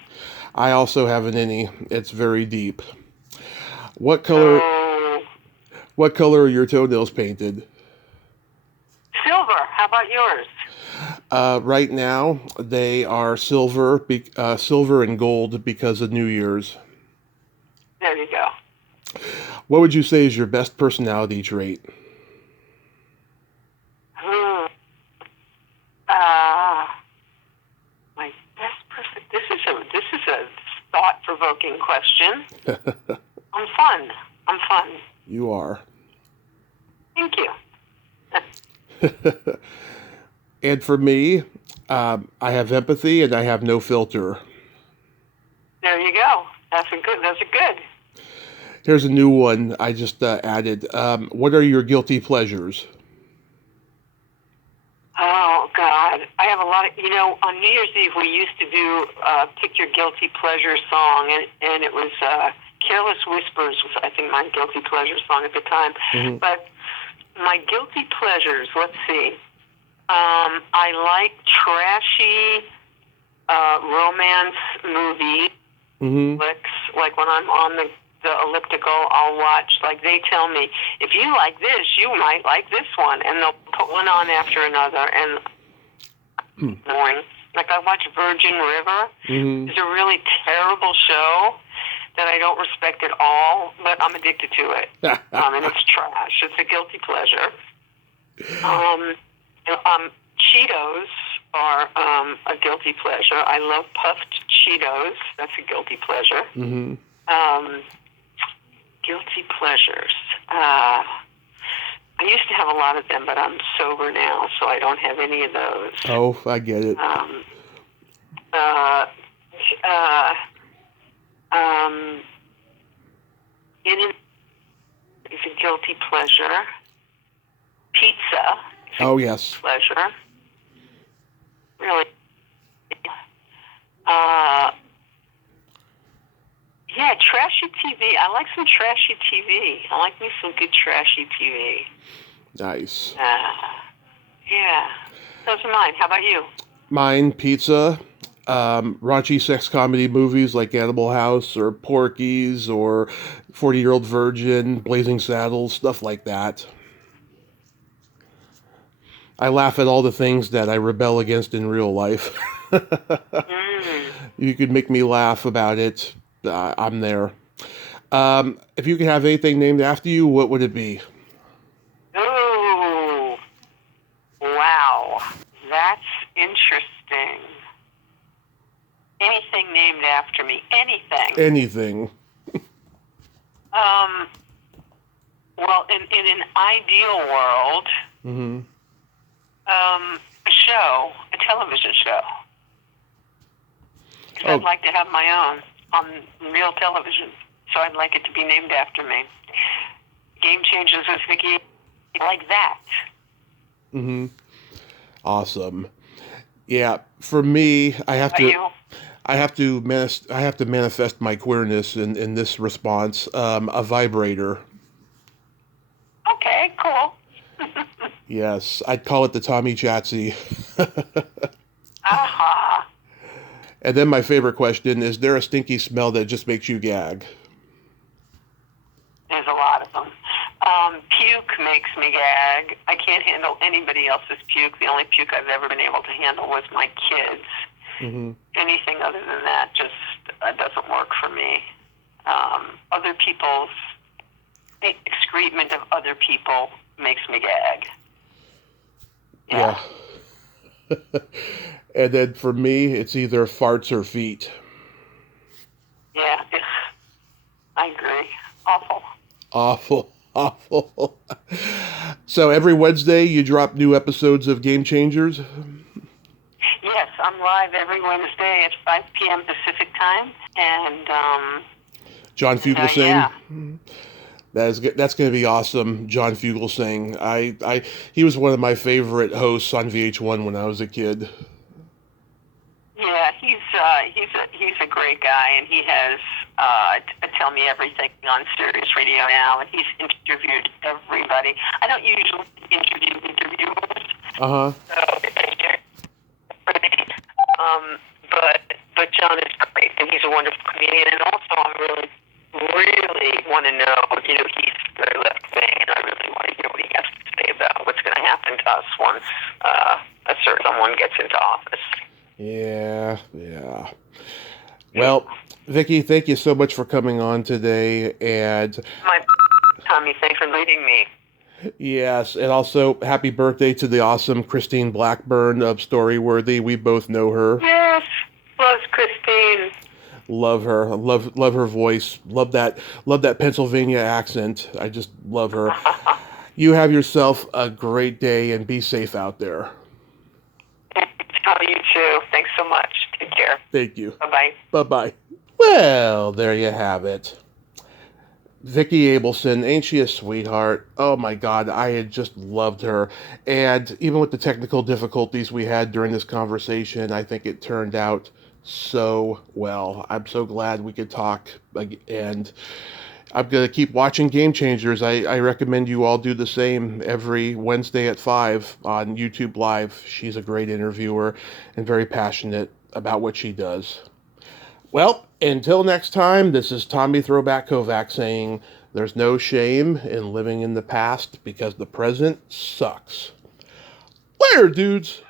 I also have an innie. It's very deep. What color are your toenails painted? Silver. How about yours? Right now, they are silver and gold because of New Year's. There you go. What would you say is your best personality trait? My best person. This is a thought-provoking question. I'm fun. You are. Thank you. And for me, I have empathy and I have no filter. There you go. Those are good. Here's a new one I just added. What are your guilty pleasures? Oh, God. I have a lot of, on New Year's Eve, we used to do Pick Your Guilty Pleasure song, and it was Careless Whispers was, I think, my guilty pleasure song at the time. Mm-hmm. But my guilty pleasures, let's see. I like trashy romance movie flicks, like when I'm on the the elliptical, I'll watch, like they tell me, if you like this, you might like this one. And they'll put one on after another. And boring. Like I watch Virgin River. Mm-hmm. It's a really terrible show that I don't respect at all, but I'm addicted to it. And it's trash. It's a guilty pleasure. Cheetos are a guilty pleasure. I love puffed Cheetos. That's a guilty pleasure. Mm-hmm. Guilty pleasures. I used to have a lot of them, but I'm sober now, so I don't have any of those. Oh, I get it. It's a guilty pleasure. Pizza. Oh, yes. Pleasure. Really. Yeah, trashy TV. I like some trashy TV. I like me some good trashy TV. Nice. Yeah. Those are mine. How about you? Mine, pizza, raunchy sex comedy movies like Animal House or Porky's or 40-Year-Old Virgin, Blazing Saddles, stuff like that. I laugh at all the things that I rebel against in real life. You could make me laugh about it. I'm there. If you could have anything named after you, what would it be? Oh, wow. That's interesting. Anything named after me. Anything. Anything. Well, in an ideal world, Mm-hmm. a show, a television show. 'Cause I'd like to have my own on real television, so I'd like it to be named after me. GameChangers with Vicki, like that. Mm-hmm. Awesome. Yeah, for me, I have to manifest my queerness in this response. A vibrator. Okay, cool. Yes, I'd call it the Tommy Chatsy. Aha. And then my favorite question, is there a stinky smell that just makes you gag? There's a lot of them. Puke makes me gag. I can't handle anybody else's puke. The only puke I've ever been able to handle was my kids. Mm-hmm. Anything other than that just doesn't work for me. Other people's excrement of other people makes me gag. Yeah. And then for me, it's either farts or feet. Yeah, I agree. Awful. Awful. So every Wednesday you drop new episodes of Game Changers? Yes, I'm live every Wednesday at 5 p.m. Pacific time. And John Fugelsang. Yeah. That's going to be awesome. John Fugelsang. He was one of my favorite hosts on VH1 when I was a kid. Yeah, he's a great guy, and he has Tell Me Everything on Sirius Radio now, and he's interviewed everybody. I don't usually interview interviewers. Uh-huh. But John is great, and he's a wonderful comedian, and also I really want to know, he's very left wing, and I really want to hear what he has to say about what's going to happen to us once a certain someone gets into office. Yeah. Well, Vicki, thank you so much for coming on today, and Tommy, thanks for leading me. Yes, and also happy birthday to the awesome Christine Blackburn of Storyworthy. We both know her. Yes, loves Christine. Love her. Love her voice. Love that Pennsylvania accent. I just love her. You have yourself a great day and be safe out there. You too. Thanks so much. Take care. Thank you. Bye-bye. Bye-bye. Well, there you have it. Vicki Abelson, ain't she a sweetheart? Oh my God, I had just loved her. And even with the technical difficulties we had during this conversation, I think it turned out so well. I'm so glad we could talk. And I'm going to keep watching Game Changers. I recommend you all do the same every Wednesday at 5 on YouTube Live. She's a great interviewer and very passionate about what she does. Well, until next time, this is Tommy Throwback Kovac saying there's no shame in living in the past because the present sucks. Later, dudes!